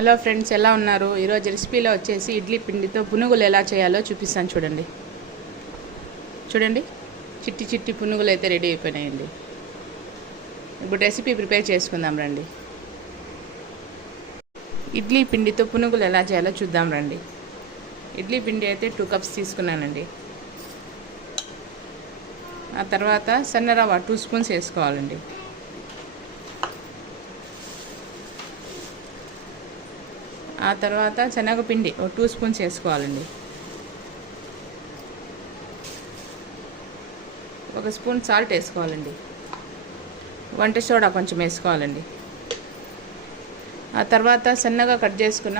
Hello friends, ఎలా ఉన్నారు? ఈరోజు రెసిపీలో వచ్చేసి ఇడ్లీ పిండితో పునుగులు ఎలా చేయాలో చూపిస్తాను. చూడండి చిట్టి చిట్టి పునుగులు అయితే రెడీ అయిపోయినాయండి. ఇప్పుడు రెసిపీ ప్రిపేర్ చేసుకుందాం రండి. ఇడ్లీ పిండితో పునుగులు ఎలా చేయాలో చూద్దాం రండి. ఇడ్లీ పిండి అయితే 2 కప్స్ తీసుకున్నానండి. ఆ తర్వాత సన్నరవ్వ 2 స్పూన్స్ వేసుకోవాలండి. ఆ తర్వాత శనగపిండి 2 స్పూన్స్ వేసుకోవాలండి. 1 స్పూన్ సాల్ట్ వేసుకోవాలండి. వంట సోడా కొంచెం వేసుకోవాలండి. ఆ తర్వాత సన్నగా కట్ చేసుకున్న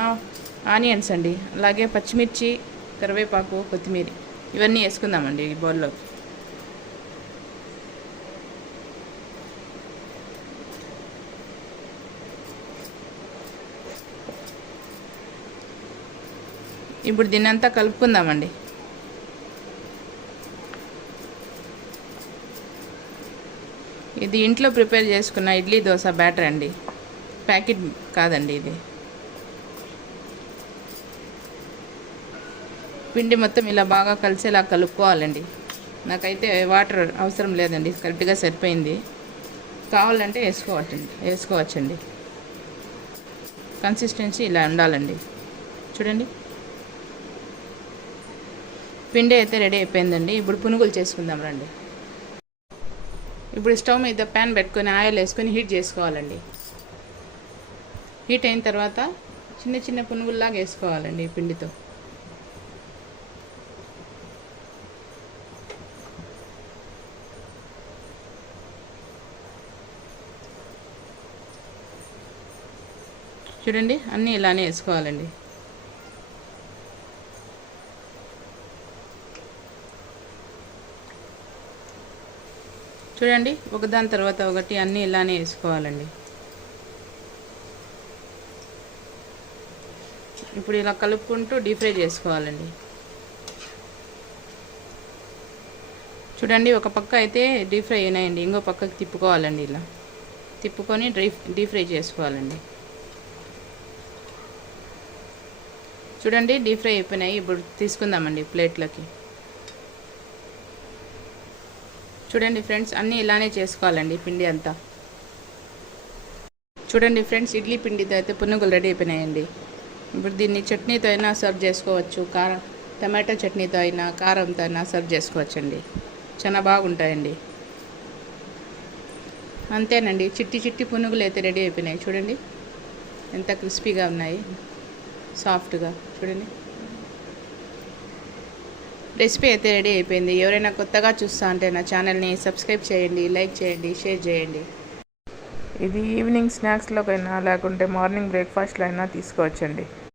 ఆనియన్స్ అండి, అలాగే పచ్చిమిర్చి, కరివేపాకు, కొత్తిమీర ఇవన్నీ వేసుకుందామండి ఈ బౌల్లో. ఇప్పుడు దీన్నంతా కలుపుకుందామండి. ఇది ఇంట్లో ప్రిపేర్ చేసుకున్న ఇడ్లీ దోశ బ్యాటర్ అండి, ప్యాకెట్ కాదండి. ఇది పిండి మొత్తం ఇలా బాగా కలిసేలా కలుపుకోవాలండి. నాకైతే వాటర్ అవసరం లేదండి, కరెక్ట్గా సరిపోయింది. కావాలంటే వేసుకోవచ్చండి. కన్సిస్టెన్సీ ఇలా ఉండాలండి. చూడండి, పిండి అయితే రెడీ అయిపోయిందండి. ఇప్పుడు పునుగులు చేసుకుందాం రండి. ఇప్పుడు స్టవ్ మీద ప్యాన్ పెట్టుకొని ఆయిల్ వేసుకొని హీట్ చేసుకోవాలండి. హీట్ అయిన తర్వాత చిన్న చిన్న పునుగుల్లాగా వేసుకోవాలండి ఈ పిండితో. చూడండి, అన్నీ ఇలానే వేసుకోవాలండి. చూడండి, ఒకదాని తర్వాత ఒకటి అన్నీ ఇలానే వేసుకోవాలండి. ఇప్పుడు ఇలా కలుపుకుంటూ డీప్ ఫ్రై చేసుకోవాలండి. చూడండి, ఒక పక్క అయితే డీప్ ఫ్రై అయినాయండి, ఇంకో పక్కకి తిప్పుకోవాలండి. ఇలా తిప్పుకొని డీప్ ఫ్రై చేసుకోవాలండి. చూడండి, డీప్ ఫ్రై అయిపోయినాయి. ఇప్పుడు తీసుకుందామండి ప్లేట్లోకి. చూడండి ఫ్రెండ్స్, అన్నీ ఇలానే చేసుకోవాలండి పిండి అంతా. చూడండి ఫ్రెండ్స్, ఇడ్లీ పిండితో అయితే పునుగులు రెడీ అయిపోయినాయండి. ఇప్పుడు దీన్ని చట్నీతో అయినా సర్వ్ చేసుకోవచ్చు, టమాటో చట్నీతో అయినా, కారంతో అయినా సర్వ్ చేసుకోవచ్చండి. చాలా బాగుంటాయండి. అంతేనండి, చిట్టి చిట్టి పునుగులు అయితే రెడీ అయిపోయినాయి. చూడండి ఎంత క్రిస్పీగా ఉన్నాయి, సాఫ్ట్గా. చూడండి, రెసిపీ అయితే రెడీ అయిపోయింది. ఎవరైనా కొత్తగా చూస్తా అంటే నా ఛానల్ని సబ్స్క్రైబ్ చేయండి, లైక్ చేయండి, షేర్ చేయండి. ఇది ఈవినింగ్ స్నాక్స్లోకైనా లేకుంటే మార్నింగ్ బ్రేక్ఫాస్ట్లో అయినా తీసుకోవచ్చండి.